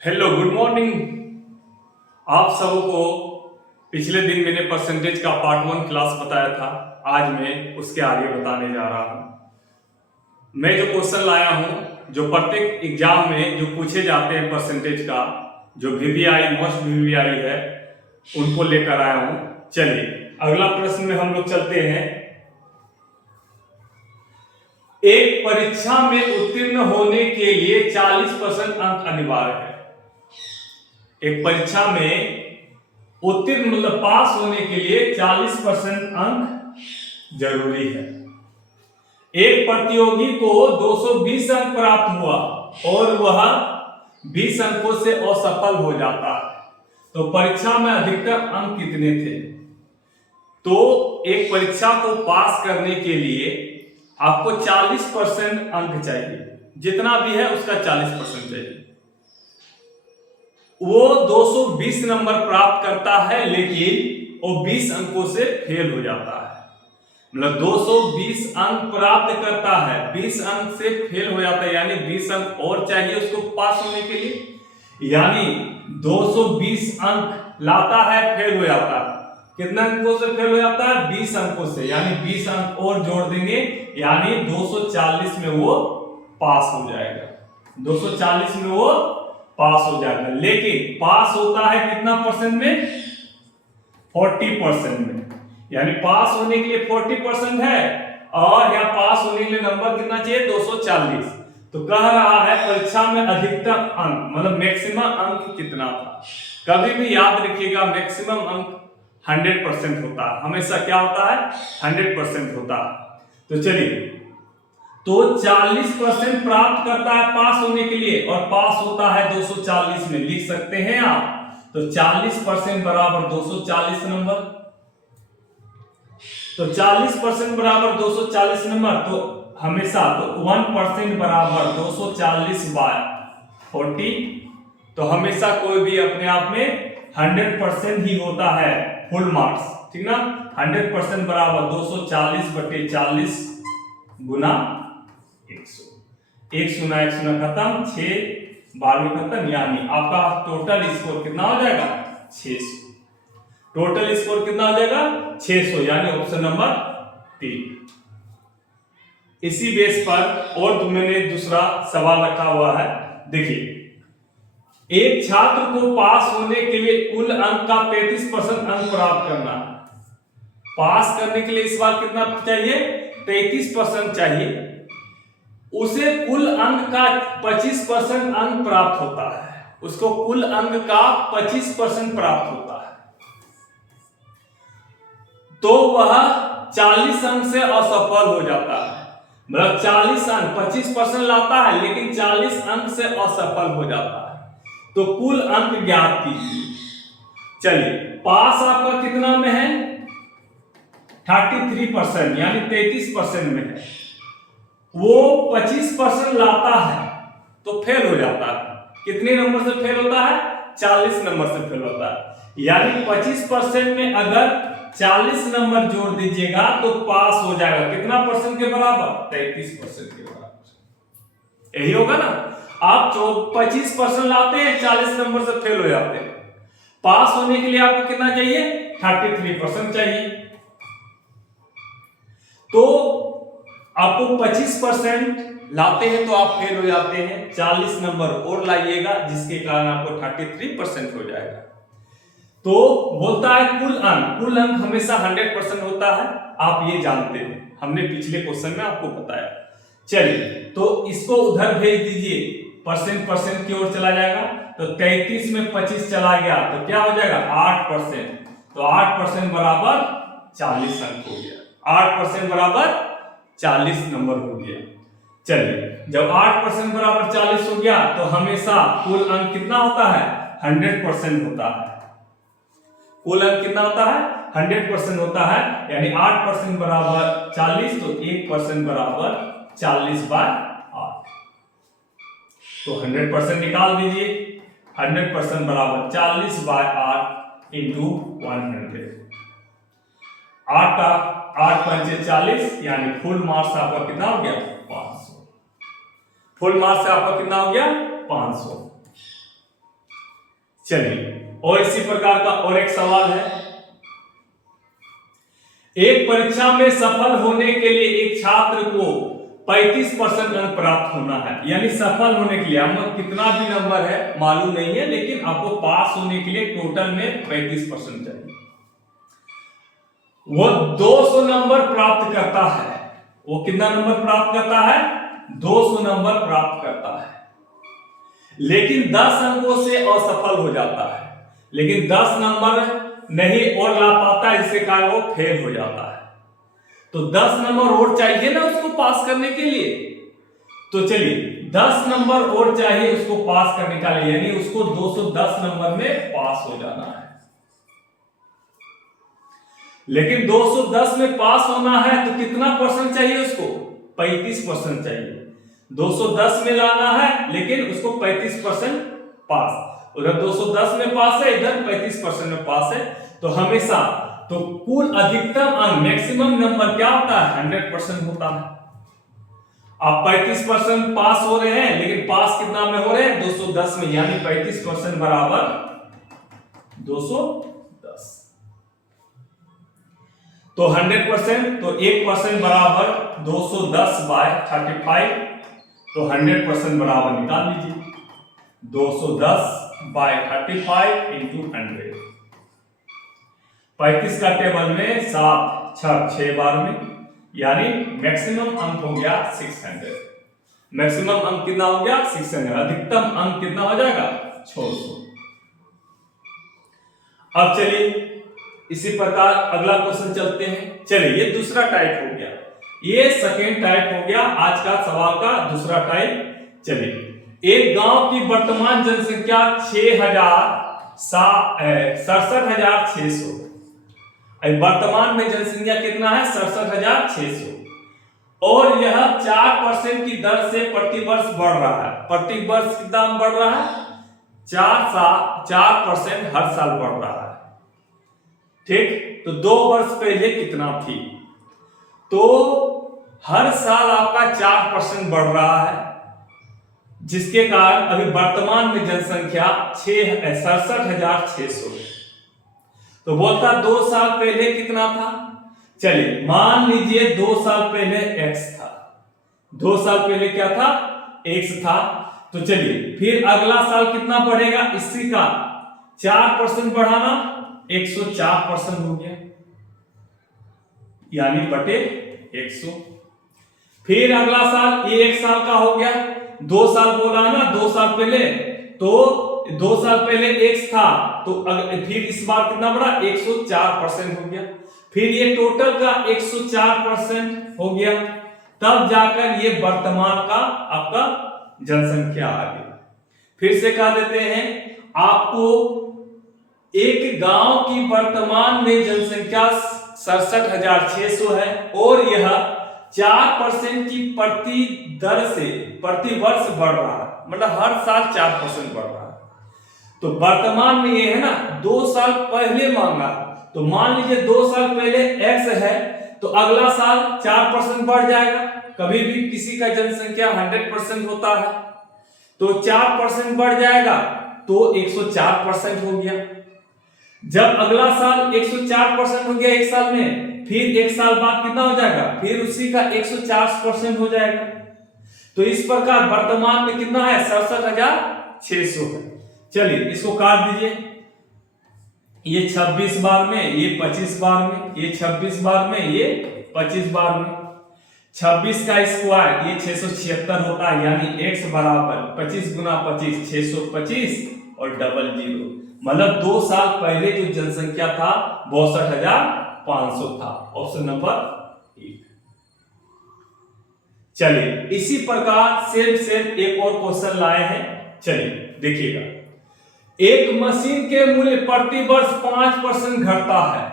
Hello good morning. आप सबों को पिछले दिन मैंने परसेंटेज का पार्ट वन क्लास बताया था। आज मैं उसके आगे बताने जा रहा हूँ। मैं जो क्वेश्चन लाया हूँ, जो प्रत्येक एग्जाम में जो पूछे जाते हैं परसेंटेज का, जो वीवीआई मोस्ट वीवीआई है, उनको लेकर आया हूँ। चलिए अगला प्रश्न में हम लोग चलते हैं। एक परीक्षा में उत्तीर्ण होने के लिए 40% अंक अनिवार्य है। एक परीक्षा में उत्तीर्ण मतलब पास होने के लिए 40% अंक जरूरी है। एक प्रतियोगी को 220 अंक प्राप्त हुआ और वह 20 अंकों से असफल हो जाता है, तो परीक्षा में अधिकतम अंक कितने थे? तो एक परीक्षा को पास करने के लिए आपको 40% अंक चाहिए, जितना भी है उसका 40% चाहिए। वो 220 नंबर प्राप्त करता है, लेकिन वो 20 अंकों से फेल हो जाता है। मतलब 220 अंक प्राप्त करता है, 20 अंक से फेल हो जाता है, यानी 20 अंक और चाहिए उसको पास होने के लिए। यानी 220 अंक लाता है, फेल हो जाता है। कितना अंकों से फेल हो जाता है? 20 अंकों से, यानी 20 अंक और जोड़ देंगे, यानी 240 में वो पास हो जाएगा। 240 में वो पास हो जाएगा। लेकिन पास होता है कितना परसेंट में? 40% में। यानी पास होने के लिए 40% है, और या पास होने के लिए नंबर कितना चाहिए? 240। तो कह रहा है परीक्षा में अधिकतम अंक मतलब मैक्सिमम अंक कितना था। कभी भी याद रखिएगा, मैक्सिमम अंक 100% होता है। हमेशा क्या होता है? 100% होता है। तो चलिए, तो 40% प्राप्त करता है पास होने के लिए, और पास होता है 240 में। लिख सकते हैं आप। तो 40% बराबर 240 नंबर। तो 40% बराबर 240 नंबर। तो हमेशा तो 1% बराबर 240 बाय 40। तो हमेशा कोई भी अपने आप में 100% ही होता है, फुल मार्क्स, ठीक ना। 100% बराबर 240 बटे 40 गुना 100। 1 शून्य 1 शून्य खत्म, 6 12 खत्म, यानी आपका टोटल स्कोर कितना हो जाएगा? 600। टोटल स्कोर कितना हो जाएगा? 600, यानी ऑप्शन नंबर 3। इसी बेस पर और मैंने दूसरा सवाल रखा हुआ है। देखिए, एक छात्र को पास होने के लिए कुल अंक का 35% अंक प्राप्त करना है। पास करने के लिए इस बार कितना चाहिए? 33% चाहिए। उसे कुल अंक का 25% अंक प्राप्त होता है। उसको कुल अंक का 25% प्राप्त होता है, तो वह 40 अंक से असफल हो जाता है। मतलब 40 अंक 25% लाता है, लेकिन 40 अंक से असफल हो जाता है। तो कुल अंक ज्ञात कीजिए। चलिए, पास आपका कितना में है? 33%, यानी 33% में है। वो 25% लाता है तो फेल हो जाता है। कितने नंबर से फेल होता है? 40 नंबर से फेल होता है। यानी 25% में अगर 40 नंबर जोड़ दीजिएगा तो पास हो जाएगा। कितना परसेंट के बराबर? 33% के बराबर। यही होगा ना। आप 25% लाते हैं, 40 नंबर से फेल हो जाते हैं। पास होने के लिए आपको कितना चाहिए? 33% चाहिए। तो आपको 25% लाते हैं तो आप फेल हो जाते हैं। 40 नंबर और लाइएगा, जिसके कारण आपको 33% हो जाएगा। तो बोलता है कुल अंक हमेशा 100% होता है। आप ये जानते हैं, हमने पिछले क्वेश्चन में आपको बताया। चलिए, तो इसको उधर भेज दीजिए, परसेंट की ओर चला जाएगा। तो 33 में 25 चला गया तो क्या हो जाएगा? 8%। तो 8% बराबर 40 अंक हो गया। 8% बराबर 40 नंबर हो गया। चलिए, जब 8% बराबर 40 हो गया तो हमेशा कुल अंक कितना होता है? 100% होता है। कुल अंक कितना होता है? 100% होता है। यानी 8% बराबर 40, तो 1% बराबर 40 बाय 8। तो 100% निकाल दीजिए। 100% बराबर 40 बाय 8 इंटू 100। 8 पंचे 40, यानी फुल मार्क्स आपका कितना हो गया? 500। फुल मार्क्स आपका कितना हो गया? 500। चलिए और इसी प्रकार का और एक सवाल है, एक परीक्षा में सफल होने के लिए एक छात्र को 35% अंक प्राप्त होना है। यानी सफल होने के लिए हम कितना भी नंबर है मालूम नहीं है, लेकिन आपको पास होने के लिए टोटल में 35% चाहिए। वो 200 नंबर प्राप्त करता है। वो कितना नंबर प्राप्त करता है? 200 नंबर प्राप्त करता है, लेकिन 10 अंकों से असफल हो जाता है, लेकिन 10 नंबर नहीं और ला पाता, इसके कारण वो फेल हो जाता है। तो 10 नंबर और चाहिए ना उसको पास करने के लिए। तो चलिए 10 नंबर और चाहिए उसको पास करने का लिए, यानी उसको 210 नंबर में पास हो जाना है। लेकिन 210 में पास होना है तो कितना परसेंट चाहिए उसको? 35% चाहिए। 210 में लाना है लेकिन उसको 35% पास। उधर 210 में पास है, इधर 35% में पास है। तो हमेशा तो कुल अधिकतम अंक मैक्सिमम नंबर क्या होता है? 100% होता है। आप 35% पास हो रहे हैं, लेकिन पास कितना में हो रहे हैं? 210 में, यानी 35% बराबर 210। तो 100% तो 1% बराबर 210 बाय 35। तो 100% बराबर निकाल लीजिए, 210 बाय 35 इंटू 100। 35 का टेबल में 7 6 बार में, यानी मैक्सिमम अंक हो गया 600। मैक्सिमम अंक कितना हो गया? 600। अधिकतम अंक कितना हो जाएगा? 600। अब चलिए इसी प्रकार अगला क्वेश्चन चलते हैं। चलिए ये दूसरा टाइप हो गया, ये सेकेंड टाइप हो गया आज का सवाल का दूसरा टाइप। चलिए एक गांव की वर्तमान जनसंख्या 67,600। वर्तमान में जनसंख्या कितना है? 67,600। और यह 4% की दर से प्रतिवर्ष बढ़ रहा है। प्रतिवर्ष कितना बढ़ रहा है? 4% हर साल बढ़ रहा है। ठीक, तो 2 वर्ष पहले कितना थी? तो हर साल आपका 4% बढ़ रहा है, जिसके कारण अभी वर्तमान में जनसंख्या 67,600। तो बोलता 2 साल पहले कितना था? चलिए मान लीजिए 2 साल पहले x था। 2 साल पहले क्या था? x था। तो चलिए फिर अगला साल कितना बढ़ेगा? इसी का 4% बढ़ाना, 104% हो गया, यानी बटे 100। फिर अगला साल ये 1 साल का हो गया। 2 साल बोला ना 2 साल पहले, तो 2 साल पहले x था, तो फिर इस बार कितना बढ़ा? 104% हो गया। फिर ये टोटल का 104% हो गया, तब जाकर ये वर्तमान का आपका जनसंख्या आ गया। फिर से कह देते हैं आपको, एक गांव की वर्तमान में जनसंख्या 67,600 है और यह 4% की प्रति दर से प्रतिवर्ष बढ़ रहा है, मतलब हर साल 4% बढ़ रहा है। तो वर्तमान में ये है ना 2 साल पहले मांगा, तो मान लीजिए 2 साल पहले x है, तो अगला साल 4% बढ़ जाएगा। कभी भी किसी का जनसंख्या 100% होता है, तो 4% बढ़ जाएगा, तो 104% हो गया। जब अगला साल 104% हो गया एक साल में, फिर एक साल बाद कितना हो जाएगा? फिर उसी का 104% हो जाएगा। तो इस प्रकार वर्तमान में कितना है? 67,600 है। चलिए इसको काट दीजिए, ये 26 बार में, ये 25 बार में, ये 26 बार में, ये 25 बार में। 26 का स्क्वायर ये 676 होता है, यानी x बराबर 25 गुना 25 625 और डबल जीरो, मतलब 2 साल पहले जो जनसंख्या था 62,500 था। Option number 1। चलिए इसी प्रकार सेम एक और क्वेश्चन लाए हैं। चलिए देखिएगा, एक मशीन के मूल्य प्रति वर्ष 5% घटता है।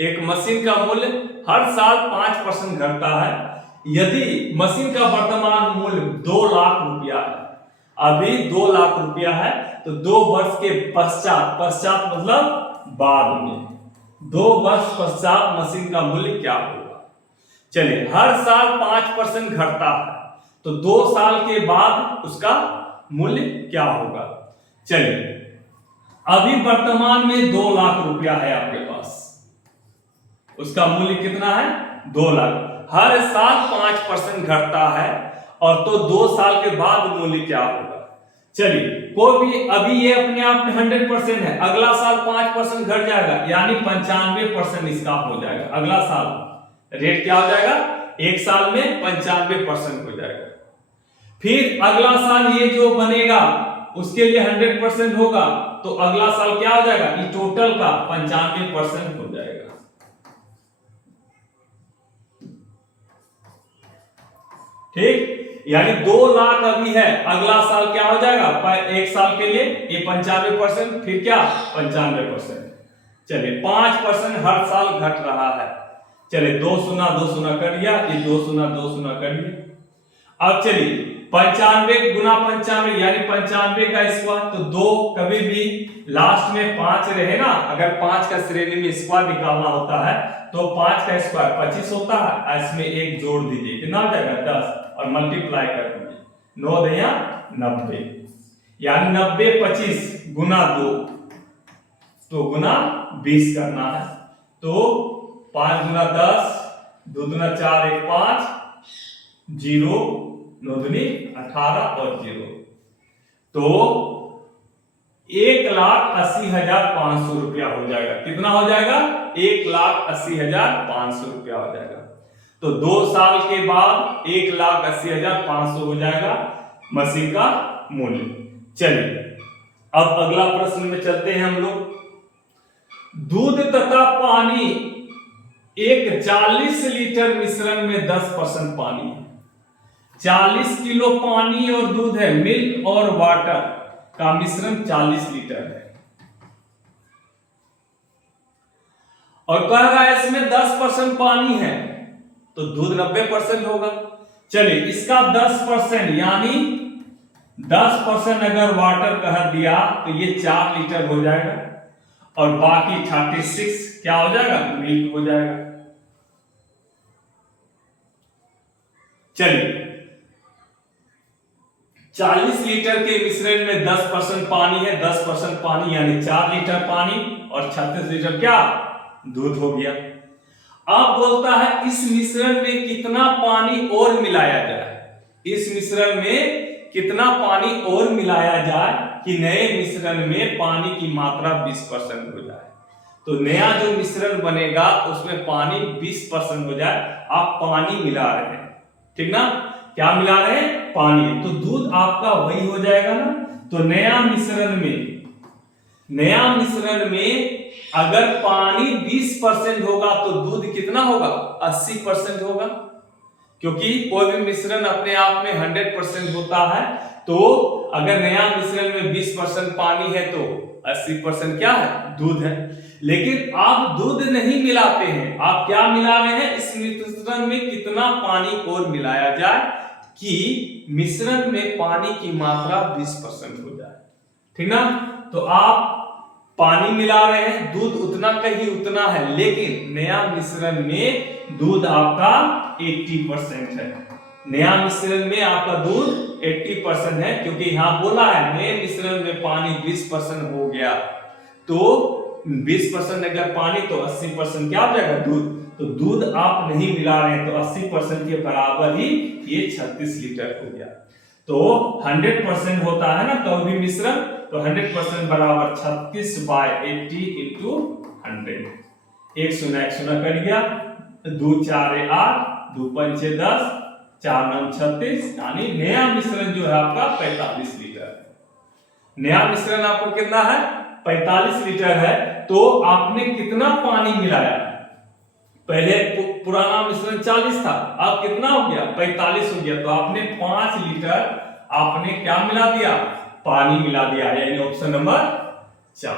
एक मशीन का मूल्य हर साल 5% घटता है। यदि मशीन का वर्तमान मूल्य 2 लाख रुपया है, अभी 2 लाख रुपया है, तो 2 वर्ष के पश्चात मतलब बाद में 2 वर्ष पश्चात मशीन का मूल्य क्या होगा? चलिए हर साल 5% घटता है, तो 2 साल के बाद उसका मूल्य क्या होगा? चलिए अभी वर्तमान में 2 लाख रुपया है आपके पास, उसका मूल्य कितना है 2 लाख। हर साल 5% घटता है, और तो 2 साल के बाद मूल्य क्या होगा। चलिए कोई भी, अभी ये अपने आप में 100% है, अगला साल 5% घट जाएगा, यानी 95% इसका हो जाएगा। अगला साल रेट क्या हो जाएगा, एक साल में 95% हो जाएगा। फिर अगला साल ये जो बनेगा उसके लिए 100% होगा, तो अगला साल क्या हो जाएगा, ये टोटल का 95% हो जाएगा। ठीक, यानी 2 लाख अभी है, अगला साल क्या हो जाएगा, एक साल के लिए ये 95%, फिर क्या 95%। चलिए 5% हर साल घट रहा है। चलिए 2 शून्य कर दिया, ये 2 शून्य कर दिया। अब चलिए 95 गुना 95 यानी 95 का स्क्वायर, तो 2 कभी भी लास्ट में 5 रहे ना, अगर 5 का श्रेणी में स्क्वायर निकालना होता है तो 5 का स्क्वायर 25 होता है, इसमें 1 जोड़ दीजिए, कितना हो जाएगा 10, और मल्टीप्लाई कर दीजिए, 9 दिया 90, यानी 90 25 गुना 2, तो गुना 20 करना है। तो 5 गुना 10, 2 दूना 4, 1 5, 0 9 दूनी 18 और 0, तो 1,80,500 रुपया हो जाएगा। कितना हो जाएगा, 1,80,500 रुपया हो जाएगा। तो 2 साल के बाद 1,80,500 हो जाएगा मशीन का मूल्य। चलिए अब अगला प्रश्न में चलते हैं हम लोग। दूध तथा पानी एक 40 लीटर मिश्रण में 10% पानी है। 40 किलो पानी और दूध है, मिल्क और वाटर का मिश्रण 40 लीटर है, और कह रहा है इसमें 10% पानी है, तो दूध 90% होगा। चलिए इसका 10% यानी 10% अगर वाटर कह दिया तो ये 4 लीटर हो जाएगा, और बाकी 36 क्या हो जाएगा, मिल्क हो जाएगा। चलिए 40 लीटर के मिश्रण में 10% पानी है, 10% पानी यानी 4 लीटर पानी, और 36 लीटर क्या दूध हो गया। अब बोलता है इस मिश्रण में कितना पानी और मिलाया जाए, इस मिश्रण में कितना पानी और मिलाया जाए कि नए मिश्रण में पानी की मात्रा 20% हो जाए। तो नया जो मिश्रण बनेगा उसमें पानी 20% हो जाए। आप पानी मिला रहे हैं, ठीक ना, क्या मिला रहे हैं, पानी, तो दूध आपका वही हो जाएगा ना। तो नया मिश्रण में अगर पानी 20% होगा तो दूध कितना होगा, 80% होगा, क्योंकि कोई भी मिश्रण अपने आप में 100% होता है। तो अगर नया मिश्रण में 20% पानी है तो 80% क्या है, दूध है। लेकिन आप दूध नहीं मिलाते हैं, आप क्या मिला रहे हैं, इस मिश्रण में कितना पानी और मिलाया जाए कि मिश्रण में पानी की मात्रा 20% हो जाए, ठीक ना। तो आप पानी मिला रहे हैं, दूध उतना का ही उतना है, लेकिन नया मिश्रण में दूध आपका 80% है। नया मिश्रण में आपका दूध 80% है, क्योंकि यहां बोला है नए मिश्रण में पानी 20% हो गया, तो 20% अगर पानी तो 80% क्या हो जाएगा, दूध। तो दूध आप नहीं मिला रहे हैं, तो 80% के बराबर ही ये 36 लीटर हो गया। तो 100% होता है ना कोई भी मिश्रण, तो 100% बराबर 36/80 इंटू 100। 1 शून्य कर गया, 2 4 8, 2 5 10, 4 9 36, यानी नया मिश्रण जो है आपका 45 लीटर। नया मिश्रण आपको कितना है, 45 लीटर है। तो आपने कितना पानी मिलाया, पहले पुराना मिश्रण 40 था, अब कितना हो गया, 45 हो गया, तो आपने 5 लीटर आपने क्या मिला दिया, पानी मिला दिया, यानी ऑप्शन नंबर 4।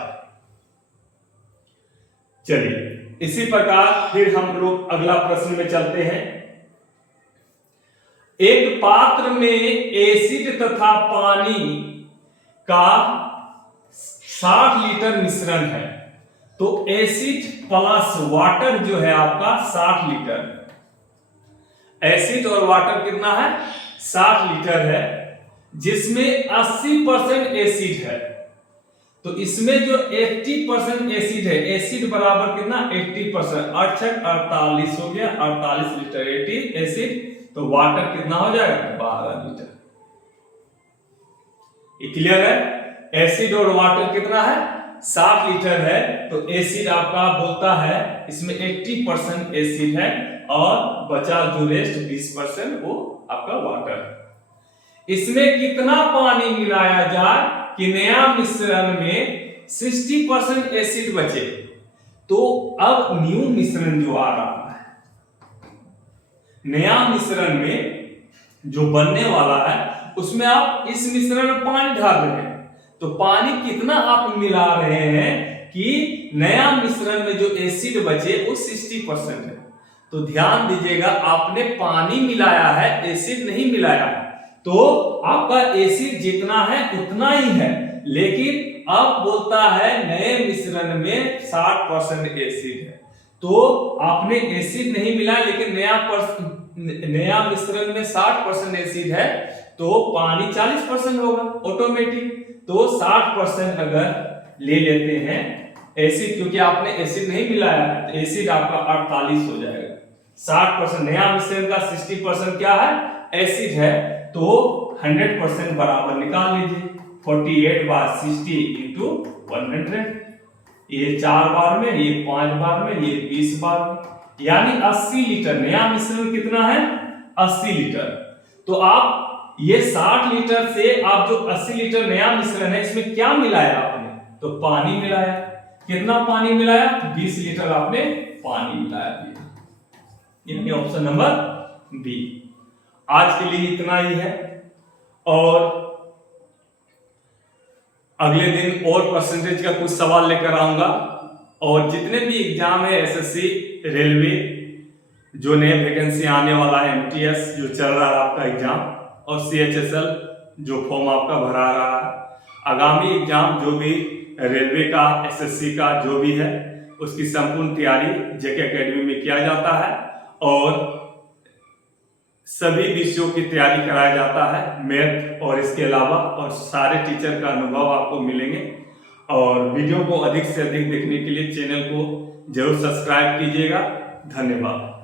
चलिए इसी प्रकार फिर हम लोग अगला प्रश्न में चलते हैं। एक पात्र में एसिड तथा पानी का 60 लीटर मिश्रण है, तो एसिड प्लस वाटर जो है आपका 60 लीटर, एसिड और वाटर कितना है, 60 लीटर है, जिसमें 80% एसिड है। तो इसमें जो 80% एसिड है, एसिड बराबर कितना 80%, 48 हो गया, 48 लीटर 80 एसिड, तो वाटर कितना हो जाएगा 12 लीटर। ये क्लियर है? एसिड और वाटर कितना है 60 लीटर है, तो एसिड आपका बोलता है इसमें 80% एसिड है और बचा जो रेस्ट 20% वो आपका वाटर है। इसमें कितना पानी मिलाया जाए कि नया मिश्रण में 60% एसिड बचे? तो अब न्यू मिश्रण जो आ रहा है, नया मिश्रण में जो बनने वाला है, उसमें आप इस मिश्रण में पानी डाल रहे हैं, तो पानी कितना आप मिला रहे हैं कि नया मिश्रण में जो एसिड बचे वो 60% है। तो ध्यान दीजिएगा, आपने पानी मिलाया है, एसिड नहीं मिलाया है, तो आपका एसिड जितना है उतना ही है, लेकिन अब बोलता है नए मिश्रण में 60% एसिड है, तो आपने एसिड नहीं मिलाया, लेकिन नया मिश्रण में 60% एसिड है, तो पानी 40% होगा ऑटोमेटिक। तो 60% अगर ले लेते हैं एसिड, क्योंकि आपने एसिड नहीं मिलाया है, तो एसिड आपका 48 हो जाएगा। 60% नया मिश्रण का 60% क्या है एसिड है, तो 100% बराबर निकाल लीजिए। 48 बार 60 इंटू 100, ये 4 बार में, ये 5 बार में, ये 20 बार में, यानी 80 लीटर। नया मिश्रण कितना है 80 लीटर। तो आप ये 60 लीटर से आप जो 80 लीटर नया मिश्रण है, इसमें क्या मिलाया आपने? तो पानी मिलाया। कितना पानी मिलाया? 20 लीटर आपने पानी मिलाया। यानी ऑप्शन नंबर बी। आज के लिए इतना ही है, और अगले दिन और परसेंटेज का कुछ सवाल लेकर आऊंगा। और जितने भी एग्जाम है, एसएससी, रेलवे, जो नए वैकेंसी आने वाला है, एमटीएस जो चल रहा है आपका एग्जाम, और सीएचएसएल जो फॉर्म आपका भरा रहा है, आगामी एग्जाम जो भी रेलवे का, एसएससी का जो भी है, उसकी संपूर्ण तैयारी जेके एकेडमी में किया जाता है, और सभी विषयों की तैयारी कराया जाता है, मैथ और इसके अलावा, और सारे टीचर का अनुभव आपको मिलेंगे। और वीडियो को अधिक से अधिक देखने के लिए चैनल को जरूर सब्सक्राइब कीजिएगा। धन्यवाद।